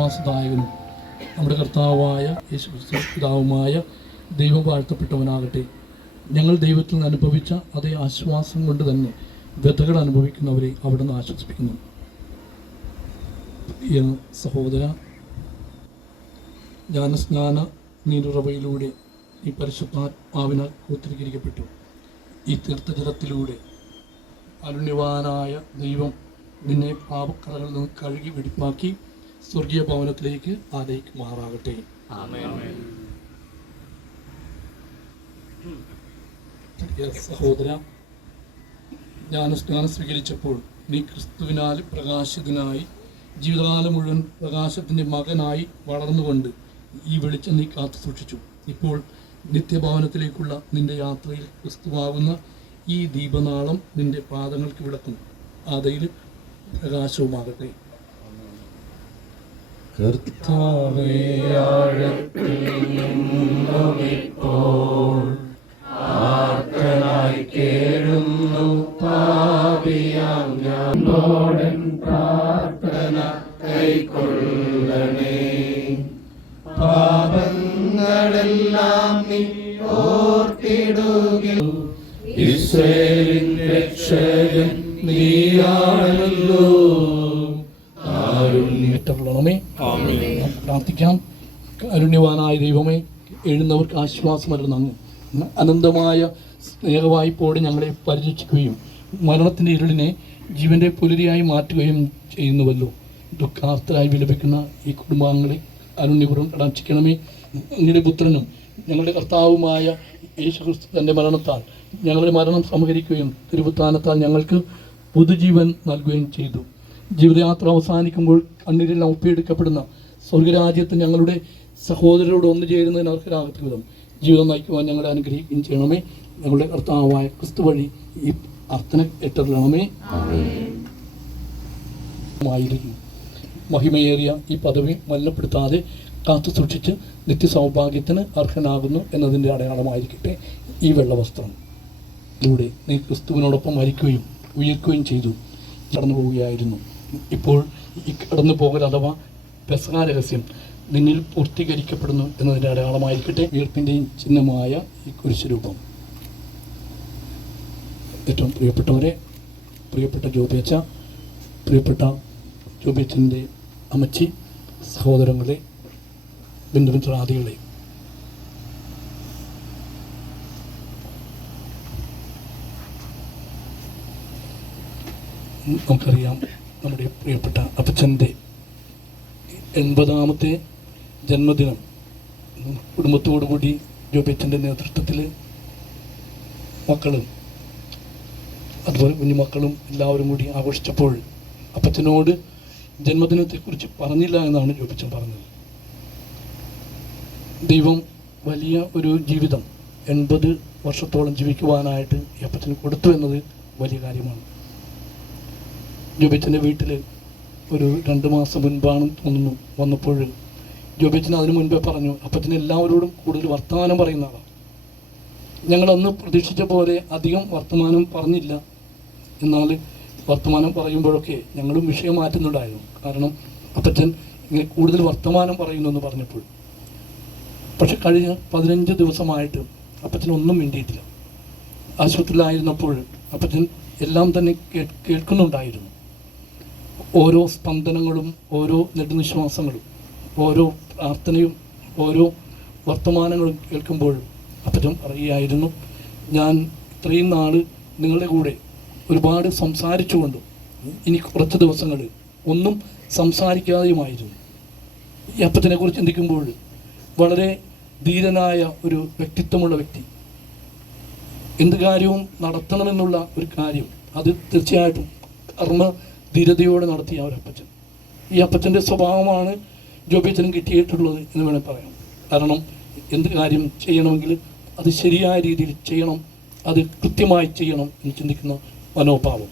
വാസദായകനും നമ്മുടെ കർത്താവായ യേശുക്രിസ്തു പിതാവുമായ ദൈവം വാഴ്ത്തപ്പെട്ടവനാകട്ടെ. ഞങ്ങൾ ദൈവത്തിൽ നിന്ന് അനുഭവിച്ച അതേ ആശ്വാസം കൊണ്ട് തന്നെ വ്യഥകൾ അനുഭവിക്കുന്നവരെ അവിടെ നിന്ന് ആശ്വസിപ്പിക്കുന്നു. സഹോദര, ജ്ഞാനസ്നാന നീരുറവയിലൂടെ ഈ പരിശുദ്ധാത്മാവിനാൽ പൂർത്തീകരിക്കപ്പെട്ടു. ഈ തീർത്ഥജലത്തിലൂടെ അരുണ്യവാനായ ദൈവം നിന്നെ പാപക്കറകളിൽ നിന്ന് കഴുകി വെടിപ്പാക്കി സ്വർഗീയ ഭവനത്തിലേക്ക് ആനയിക്കുമാറാകട്ടെ. സഹോദര, ജ്ഞാനസ്നാനം സ്വീകരിച്ചപ്പോൾ നീ ക്രിസ്തുവിനാൽ പ്രകാശിതനായി ജീവിതകാലം മുഴുവൻ പ്രകാശത്തിൻ്റെ മകനായി വളർന്നുകൊണ്ട് ഈ വെളിച്ചം നീ കാത്തു സൂക്ഷിച്ചു. ഇപ്പോൾ നിത്യഭവനത്തിലേക്കുള്ള നിന്റെ യാത്രയിൽ ക്രിസ്തുവാകുന്ന ഈ ദീപനാളം നിന്റെ പാദങ്ങൾക്ക് വിളക്കും, പാതയിൽ പ്രകാശവുമാകട്ടെ. കർത്താവേ, ആർത്തനായി കേഴുന്നു പാപിയാം ഞാൻ, പ്രാർത്ഥന കൈക്കൊള്ളണേ. പാപങ്ങളെല്ലാം നീ ഓർത്തിടുകിൽ, ഇസ്രായേലിൻ രക്ഷകൻ നീയാണല്ലോ. പ്രാർത്ഥിക്കാം. കാരുണ്യവാനായ ദൈവമേ, എഴുന്നവർക്ക് ആശ്വാസമരുന്നങ്ങ് അനന്തമായ സ്നേഹവായ്പോടെ ഞങ്ങളെ പരിരക്ഷിക്കുകയും മരണത്തിൻ്റെ ഇരുളിനെ ജീവൻ്റെ പുലരിയായി മാറ്റുകയും ചെയ്യുന്നുവല്ലോ. ദുഃഖാർത്ഥരായി വിലപിക്കുന്ന ഈ കുടുംബാംഗങ്ങളെ അരുണ്യപുരം കടാക്ഷിക്കണമേ. അങ്ങയുടെ പുത്രനും ഞങ്ങളുടെ കർത്താവുമായ യേശുക്രിസ്തു തൻ്റെ മരണത്താൽ ഞങ്ങളുടെ മരണം സംഹരിക്കുകയും തിരുവുത്ഥാനത്താൽ ഞങ്ങൾക്ക് പുതുജീവൻ നൽകുകയും ചെയ്തു. ജീവിതയാത്ര അവസാനിക്കുമ്പോൾ കണ്ണീരെല്ലാം ഒപ്പിയെടുക്കപ്പെടുന്ന സ്വർഗരാജ്യത്ത് ഞങ്ങളുടെ സഹോദരരോട് ഒന്നു ചേരുന്നതിന് അർഹരാകത്തക്ക വിധം ജീവിതം നയിക്കുവാൻ ഞങ്ങളെ അനുഗ്രഹിക്കുകയും ചെയ്യണമേ. ഞങ്ങളുടെ കർത്താവായ ക്രിസ്തു വഴി ഈ അർത്ഥന ഏറ്ററിയണമേ. മഹിമയേറിയ ഈ പദവി മലിനപ്പെടുത്താതെ കാത്തു സൂക്ഷിച്ച് നിത്യസൗഭാഗ്യത്തിന് അർഹനാകുന്നു എന്നതിൻ്റെ അടയാളമായിരിക്കട്ടെ ഈ വെള്ളവസ്ത്രം. ഇതിലൂടെ നീ ക്രിസ്തുവിനോടൊപ്പം മരിക്കുകയും ഉയർക്കുകയും ചെയ്തു കടന്നു പോവുകയായിരുന്നു. ഇപ്പോൾ ഈ കടന്നു പോകൽ അഥവാ പെസഹ രഹസ്യം നിന്നിൽ പൂർത്തീകരിക്കപ്പെടുന്നു എന്നതിൻ്റെ അടയാളമായിരിക്കട്ടെ ഉയർപ്പിൻ്റെയും ചിഹ്നമായ ഈ കുരിശുരൂപം. ഏറ്റവും പ്രിയപ്പെട്ടവരെ, പ്രിയപ്പെട്ട ജോബിയച്ച, പ്രിയപ്പെട്ട ജോബിയച്ചൻ്റെ അമ്മച്ചി, സഹോദരങ്ങളെ, ബന്ധുമിത്രാദികളെ, നമുക്കറിയാം നമ്മുടെ പ്രിയപ്പെട്ട അപ്പച്ചൻ്റെ 80ാമത്തെ ജന്മദിനം കുടുംബത്തോടുകൂടി ജോബിയച്ചൻ്റെ നേതൃത്വത്തിൽ മക്കളും അതുപോലെ കുഞ്ഞുമക്കളും എല്ലാവരും കൂടി ആഘോഷിച്ചപ്പോൾ അപ്പച്ചനോട് ജന്മദിനത്തെക്കുറിച്ച് പറഞ്ഞില്ല എന്നാണ് ജോബിച്ചൻ പറഞ്ഞത്. ദൈവം വലിയ ഒരു ജീവിതം 80 വർഷത്തോളം ജീവിക്കുവാനായിട്ട് ഈ അപ്പച്ചന് കൊടുത്തു എന്നത് വലിയ കാര്യമാണ്. ജോബിച്ചൻ്റെ വീട്ടിൽ ഒരു 2 മാസം മുൻപാണ് തോന്നുന്നു വന്നപ്പോൾ ജോബിച്ചൻ അതിനു മുൻപേ പറഞ്ഞു, അപ്പച്ചന് എല്ലാവരോടും കൂടുതൽ വർത്തമാനം പറയുന്ന ആളാണ്. ഞങ്ങളന്ന് പ്രതീക്ഷിച്ച പോലെ അധികം വർത്തമാനം പറഞ്ഞില്ല, എന്നാൽ വർത്തമാനം പറയുമ്പോഴൊക്കെ ഞങ്ങളും വിഷയം മാറ്റുന്നുണ്ടായിരുന്നു. കാരണം അപ്പച്ചൻ ഇങ്ങനെ കൂടുതൽ വർത്തമാനം പറയുന്നെന്ന് പറഞ്ഞപ്പോൾ. പക്ഷെ കഴിഞ്ഞ 15 ദിവസമായിട്ട് അപ്പച്ചനൊന്നും മിണ്ടിയിട്ടില്ല. ആശുപത്രിയിലായിരുന്നപ്പോൾ അപ്പച്ചൻ എല്ലാം തന്നെ കേൾക്കുന്നുണ്ടായിരുന്നു. ഓരോ സ്പന്ദനങ്ങളും, ഓരോ നെടുനിശ്വാസങ്ങളും, ഓരോ പ്രാർത്ഥനയും, ഓരോ വർത്തമാനങ്ങളും കേൾക്കുമ്പോൾ അപ്പച്ചൻ പറയുകയായിരുന്നു, ഞാൻ ഇത്രയും നാൾ നിങ്ങളുടെ കൂടെ ഒരുപാട് സംസാരിച്ചുകൊണ്ടും ഇനി കുറച്ച് ദിവസങ്ങൾ ഒന്നും സംസാരിക്കാതെയുമായിരുന്നു. ഈ അപ്പച്ചനെ കുറിച്ച് ചിന്തിക്കുമ്പോൾ വളരെ ധീരനായ ഒരു വ്യക്തിത്വമുള്ള വ്യക്തി, എന്ത് കാര്യവും നടത്തണമെന്നുള്ള ഒരു കാര്യം അത് തീർച്ചയായിട്ടും കർമ്മ ധീരതയോടെ നടത്തിയ ഒരു അപ്പച്ചൻ. ഈ അപ്പച്ചൻ്റെ സ്വഭാവമാണ് ജോബിയച്ചനും കിട്ടിയിട്ടുള്ളത് എന്ന് വേണമെങ്കിൽ പറയാം. കാരണം എന്ത് കാര്യം ചെയ്യണമെങ്കിൽ അത് ശരിയായ രീതിയിൽ ചെയ്യണം, അത് കൃത്യമായി ചെയ്യണം എന്ന് ചിന്തിക്കുന്ന മനോഭാവം.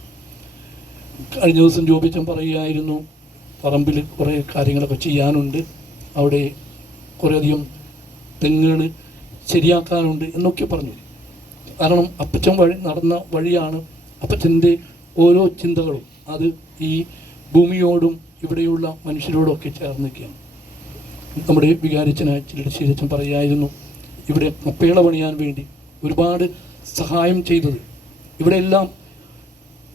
കഴിഞ്ഞ ദിവസം ജോബിയച്ചൻ പറയുകയായിരുന്നു, പറമ്പിൽ കുറേ കാര്യങ്ങളൊക്കെ ചെയ്യാനുണ്ട്, അവിടെ കുറേയധികം തെങ്ങുകൾ ശരിയാക്കാനുണ്ട് എന്നൊക്കെ പറഞ്ഞു. കാരണം അപ്പച്ചൻ നടന്ന വഴിയാണ് അപ്പച്ചൻ്റെ ഓരോ ചിന്തകളും. അത് ഈ ഭൂമിയോടും ഇവിടെയുള്ള മനുഷ്യരോടൊക്കെ ചേർന്ന് നിൽക്കുകയാണ്. നമ്മുടെ വികാരിച്ചനായ ചിലച്ചൻ പറയായിരുന്നു, ഇവിടെ കപ്പേള പണിയാൻ വേണ്ടി ഒരുപാട് സഹായം ചെയ്തത് ഇവിടെയെല്ലാം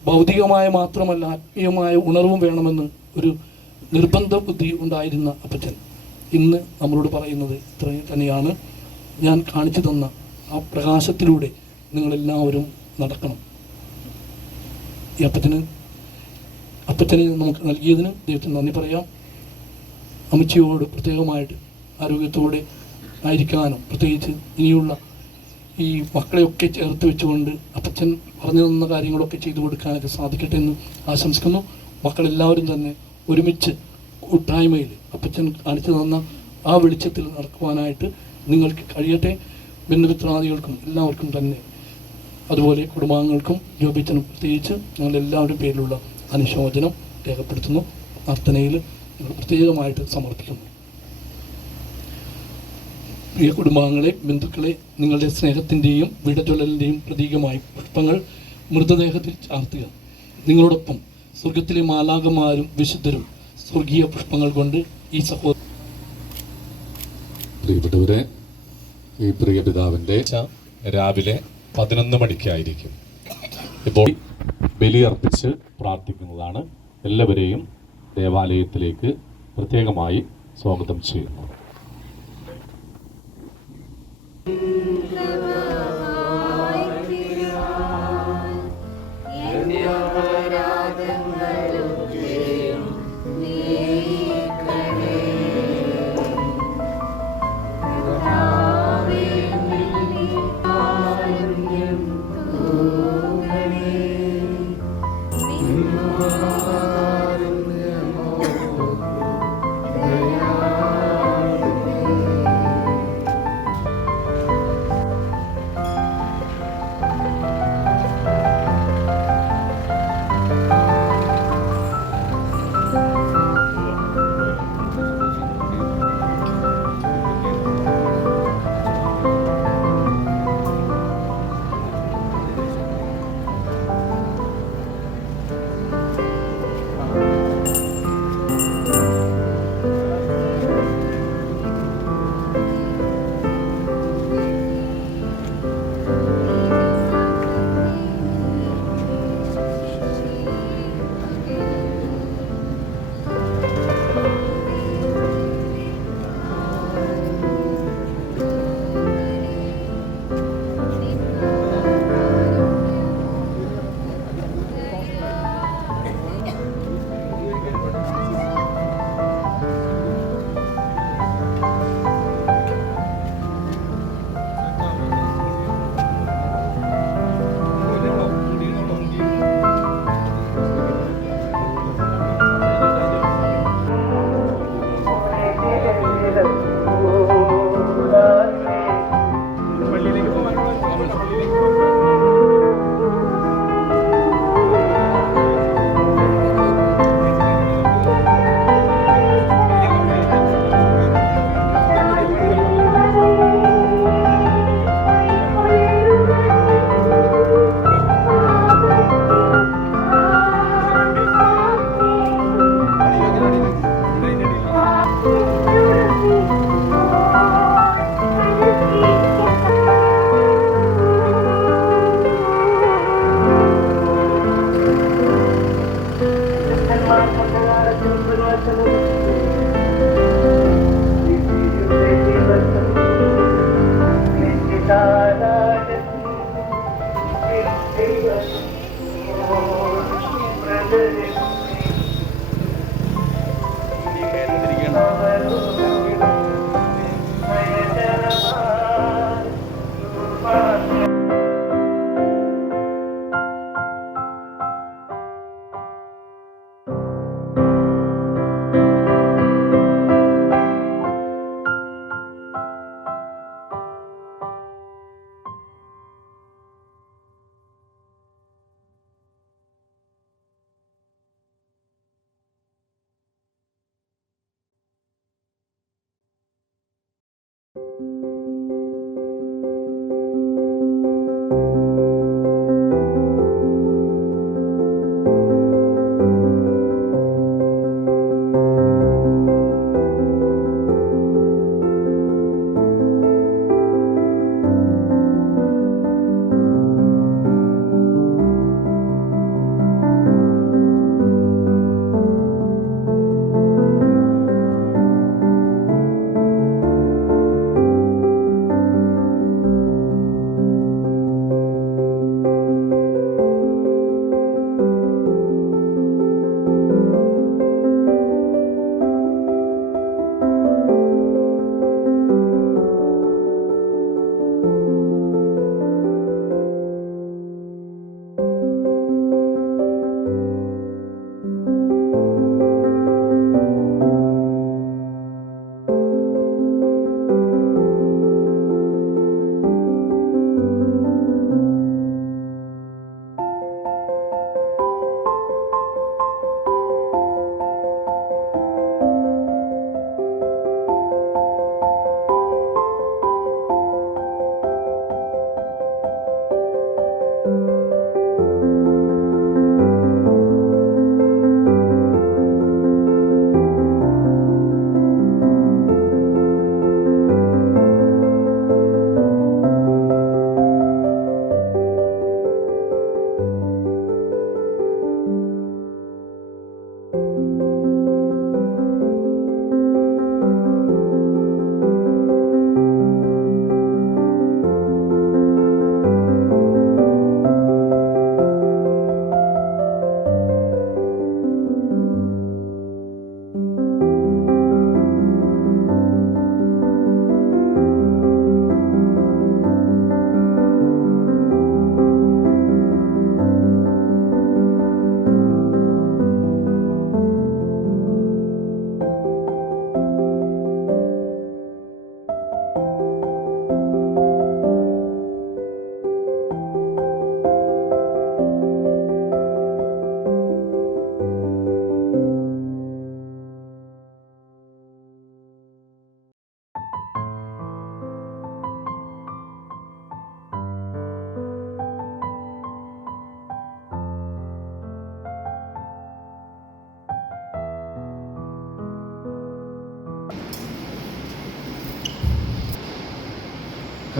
ഭൗതികമായ മാത്രമല്ല ആത്മീയമായ ഉണർവും വേണമെന്ന് ഒരു നിർബന്ധ ബുദ്ധി ഉണ്ടായിരുന്ന അപ്പച്ചൻ ഇന്ന് നമ്മളോട് പറയുന്നത് ഇത്രയും തന്നെയാണ്. ഞാൻ കാണിച്ചു തന്ന ആ പ്രകാശത്തിലൂടെ നിങ്ങളെല്ലാവരും നടക്കണം. ഈ അപ്പച്ചനെ നമുക്ക് നൽകിയതിന് ദൈവത്തിന് നന്ദി പറയാം. അമ്മച്ചിയോട് പ്രത്യേകമായിട്ട് ആരോഗ്യത്തോടെ ആയിരിക്കാനും പ്രത്യേകിച്ച് ഇനിയുള്ള ഈ മക്കളെയൊക്കെ ചേർത്ത് വെച്ചുകൊണ്ട് അപ്പച്ചൻ പറഞ്ഞു തന്ന കാര്യങ്ങളൊക്കെ ചെയ്തു കൊടുക്കാനൊക്കെ സാധിക്കട്ടെ എന്ന് ആശംസിക്കുന്നു. മക്കളെല്ലാവരും തന്നെ ഒരുമിച്ച് കൂട്ടായ്മയിൽ അപ്പച്ചൻ കാണിച്ചു തന്ന ആ വെളിച്ചത്തിൽ നടക്കുവാനായിട്ട് നിങ്ങൾക്ക് കഴിയട്ടെ. ബന്ധുമിത്രാദികൾക്കും എല്ലാവർക്കും തന്നെ അതുപോലെ കുടുംബാംഗങ്ങൾക്കും ജോബിച്ചനും പ്രത്യേകിച്ച് ഞങ്ങളെല്ലാവരും പേരിലുള്ള അനുശോചനം രേഖപ്പെടുത്തുന്നു. പ്രാർത്ഥനയിൽ ഞങ്ങൾ പ്രത്യേകമായിട്ട് സമർപ്പിക്കുന്നു. പ്രിയ കുടുംബാംഗങ്ങളെ, ബന്ധുക്കളെ, നിങ്ങളുടെ സ്നേഹത്തിൻ്റെയും വിടചൊല്ലലിൻ്റെയും പ്രതീകമായി പുഷ്പങ്ങൾ മൃതദേഹത്തിൽ ചാർത്തുക. നിങ്ങളോടൊപ്പം സ്വർഗത്തിലെ മാലാഖമാരും വിശുദ്ധരും സ്വർഗീയ പുഷ്പങ്ങൾ കൊണ്ട് ഈ സഹോദരൻ. പ്രിയപ്പെട്ടവരെ, ഈ പ്രിയ പിതാവിൻ്റെ രാവിലെ 11 മണിക്കായിരിക്കും. ഇപ്പോൾ ബലിയർപ്പിച്ച് പ്രാർത്ഥിക്കുന്നതാണ്. എല്ലാവരെയും ദേവാലയത്തിലേക്ക് പ്രത്യേകമായി സ്വാഗതം ചെയ്യുന്നു.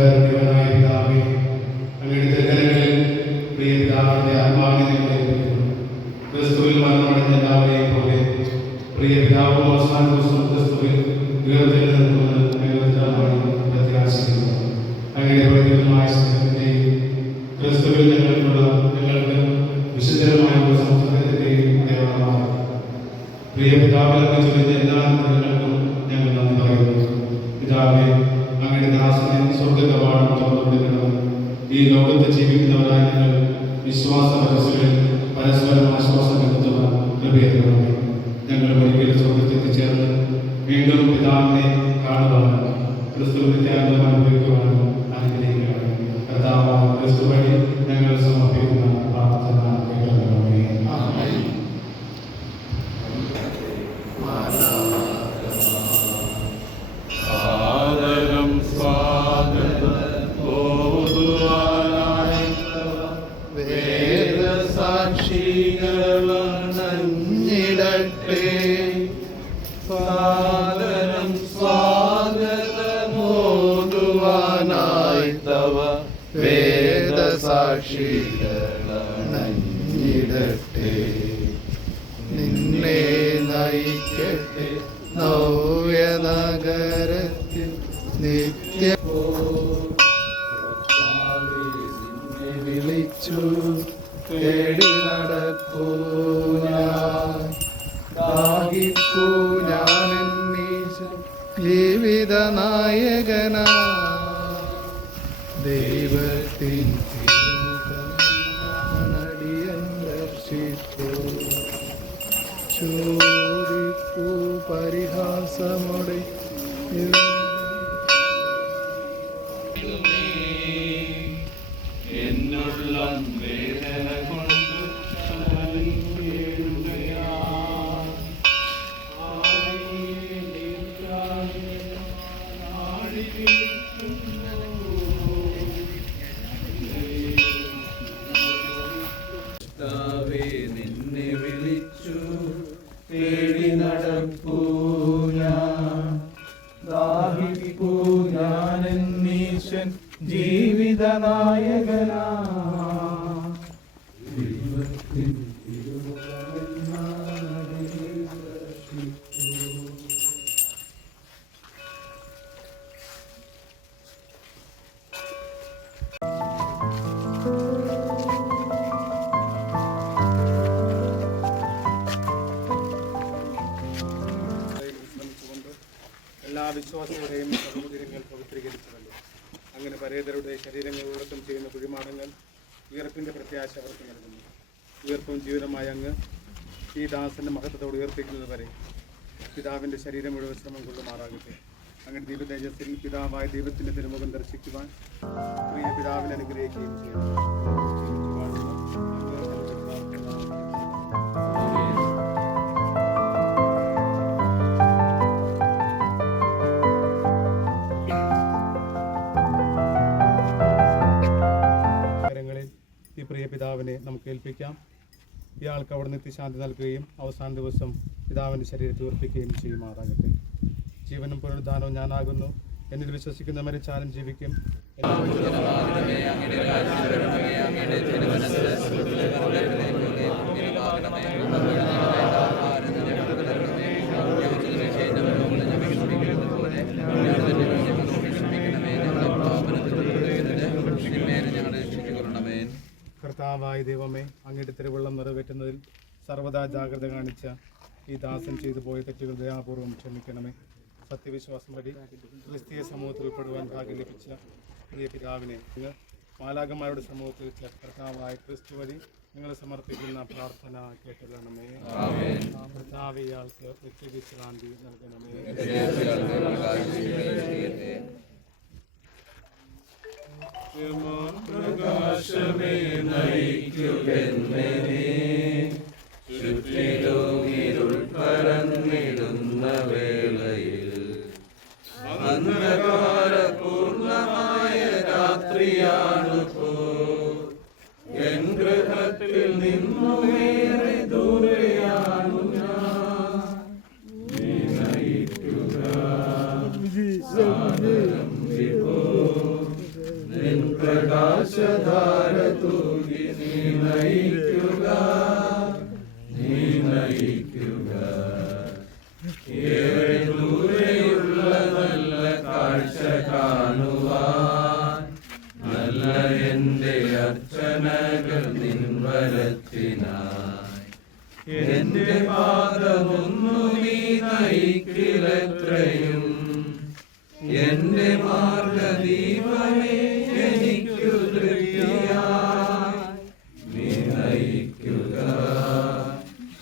കരുണയായ പിതാവേ, അങ്ങയുടെ കരങ്ങളിൽ പ്രിയ പിതാവിന്റെ ആത്മാവിനെ ക്രിസ്തുവിൽ മരണമടഞ്ഞ എല്ലാവരെയും പോലെ പ്രിയ പിതാവും അവസാന ദിവസം ക്രിസ്തുവിൽ ഉയർത്തെഴുന്നേൽക്കുമെന്ന് ഞങ്ങൾ ദൃഢമായി പ്രത്യാശിക്കുന്നു. അങ്ങയുടെ പ്രതിഫലമായ സ്നേഹത്തിന്റെയും ക്രിസ്തുവിൽ ഞങ്ങൾക്ക് വിശുദ്ധമായ സംസ്കൃതത്തിന്റെയും അടയാളമാണ്. പ്രിയ പിതാവിൽ ചൊല്ലുന്ന എല്ലാ അനുഗ്രഹങ്ങൾക്കും ഞങ്ങൾ നന്ദി പറയുന്നു. പിതാവേ, അങ്ങയുടെ ദാസനെ സ്വർഗ്ഗകവാടം തുറന്നുകൊടുക്കണം. ഈ ലോകത്ത് ജീവിക്കുന്നവരായ ഞങ്ങൾ വിശ്വാസ മനസ്സുകളിൽ പരസ്പരം ആശ്വാസം കണ്ടെത്തുവാൻ കൃപയേറണമേ. ഞങ്ങൾ ഒരിക്കലും സ്വർഗ്ഗത്തിൽ എത്തിച്ചേർന്ന് വീണ്ടും പിതാവിനെ കാണുവാനും ക്രിസ്തുവിന്റെ ത്യാഗം അനുഭവിക്കുവാനും അനുഗ്രഹിക്കണം. കർത്താവായ ക്രിസ്തു വഴി ഞങ്ങൾ സമർപ്പിക്കുന്ന പ്രാർത്ഥന കേൾക്കണമേ. സാദരം സ്വാഗതം ഓതുവാനായി വേദസാക്ഷികളണഞ്ഞിടട്ടെ. സാദരം സ്വാഗതം ഓതുവാനായി തവ വേദസാക്ഷികളണഞ്ഞിടട്ടെ. നിന്നെ നയിക്കട്ടെ നവ്യനഗരത്തിൽ നിത്യ വിളിച്ചു തേടി നടപ്പൂ ഞാൻ. ദാഹിപ്പൂ ഞാൻ എന്നീശൻ ജീവിത നായകനാ. ദൈവത്തിൻ തിരുമുഖമടിയൻ ദർശിപ്പൂ. ചോദിപ്പൂ പരിഹാസമോടെ എന്നുള്ളം വേദന കൊണ്ട് നിന്നെ വിളിച്ചു തേടി നടപ്പൂ ഞാൻ. ദാഹിപ്പൂ ഞാൻ എന്നീശൻ ജീവിത നായകനാ. എല്ലാ വിശ്വാസികളുടെയും സഹോദരങ്ങൾ പവിത്രീകരിച്ചതല്ലോ. അങ്ങനെ പരേതരുടെ ശരീരങ്ങൾ ഉയർത്തം ചെയ്യുന്ന കുഴിമാടങ്ങൾ ഉയർപ്പിൻ്റെ പ്രത്യാശ അവർക്ക് നൽകുന്നു. ഉയർപ്പും ജീവനമായ അങ്ങ് ഈ ദാസന്റെ മഹത്വത്തോട് ഉയർപ്പിക്കുന്നത് വരെ പിതാവിൻ്റെ ശരീരം മുഴുവൻ ശ്രമം കൊള്ളുമാറാകട്ടെ. അങ്ങനെ ദൈവതേജസ്സിൽ പിതാവായ ദൈവത്തിൻ്റെ തിരുമുഖം ദർശിക്കുവാൻ പ്രിയ പിതാവിനെ അനുഗ്രഹിക്കുകയും ചെയ്യുന്നു. ഈ പ്രിയ പിതാവിനെ നമുക്ക് ഏൽപ്പിക്കാം. ഇയാൾക്ക് അവിടെ നിത്യശാന്തി നൽകുകയും അവസാന ദിവസം പിതാവിൻ്റെ ശരീരത്തെ ഉറപ്പിക്കുകയും ചെയ്യുമാറാകട്ടെ. ജീവനും പുനരുദ്ധാനവും ഞാനാകുന്നു. എന്നിൽ വിശ്വസിക്കുന്ന മരിച്ചാലും ജീവിക്കും. കർത്താവായ ദൈവമേ, അങ്ങയുടെ തിരുവള്ളം നിറവേറ്റുന്നതിൽ സർവ്വതാ ജാഗ്രത കാണിച്ച ഈ ദാസൻ ചെയ്തു പോയ തെറ്റുകൾ ദയാപൂർവ്വം ക്ഷമിക്കണമേ. സത്യവിശ്വാസം വഴി ക്രിസ്തീയ സമൂഹത്തിൽ ഉൾപ്പെടുവാൻ ഭാഗ്യം ലഭിച്ച പ്രിയ പിതാവിനെ മാലാഖമാരുടെ സമൂഹത്തിൽ വെച്ച കർത്താവായ ക്രിസ്തു വഴി നിങ്ങൾ സമർപ്പിക്കുന്ന പ്രാർത്ഥന കേട്ടുകണമേ. കർത്താവ് ഇയാൾക്ക് നിത്യവിശ്രാന്തി നൽകണമേ. പ്രകാശമേ നയിക്കുമെന്നേ ചുറ്റിലും ഇരുൾ പരന്നിടുന്ന വേളയിൽ അന്ധകാരപൂർണമായ രാത്രിയാണിപ്പോ. എൻ ഗൃഹത്തിൽ നിന്നുമേറെ ദൂരെയാണു ഞാൻ. നീ നയിക്കുക സാദരം വിഭോ പ്രകാശധാര തൂകി നീ നയിക്കുക, നീ നയിക്കുക. ഏറെ ദൂരെയുള്ള നല്ല കാഴ്ച കാണുവാൻ നല്ല എന്റെ അർച്ചനകൾ നിൻവരത്തിനായി. എന്റെ പാദമൊന്നു നീ നയിക്കിലത്രയും, എന്റെ മാർഗദീപമേ എനിക്കു തൃപ്തിയായി. നീ നയിക്കുക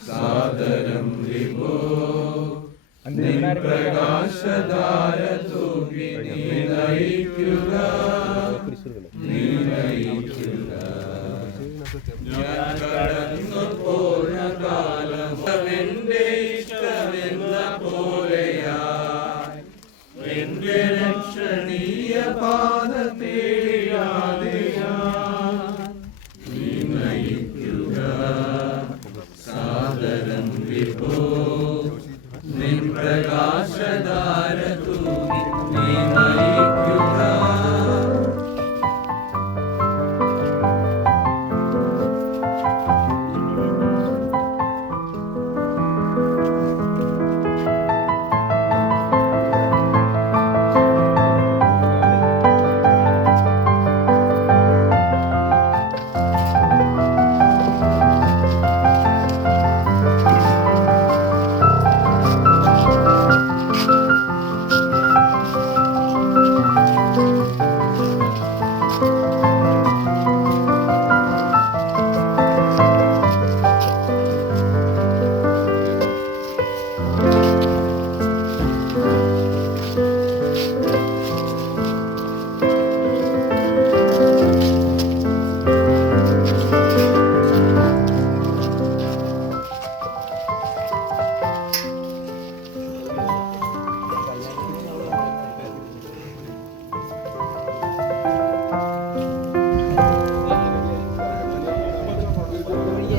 സാദരം വിഭോ, നിൻ പ്രകാശധാര തൂകി നീ നയിക്കുക, നീ നയിക്കുക. ഞാൻ കടന്നു പോയ കാലം എന്റെ ഇഷ്ടമെന്ന പോലെയായി, എന്റെ രക്ഷണീയ പാത തേടിയാതെ നീ നയിക്കുക സാദരം വിഭോ, നിൻ പ്രകാശധാര തൂകി നീ നയിക്കുക.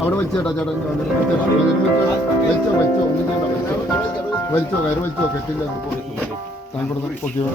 അവിടെ വലിച്ചേട്ടാ ചേട്ടാ, വലിച്ചോ ഒന്നും ചെയ്യണ്ട, വലിച്ചോ കയറി വലിച്ചോ, കെട്ടില്ല പൊക്കിയോ.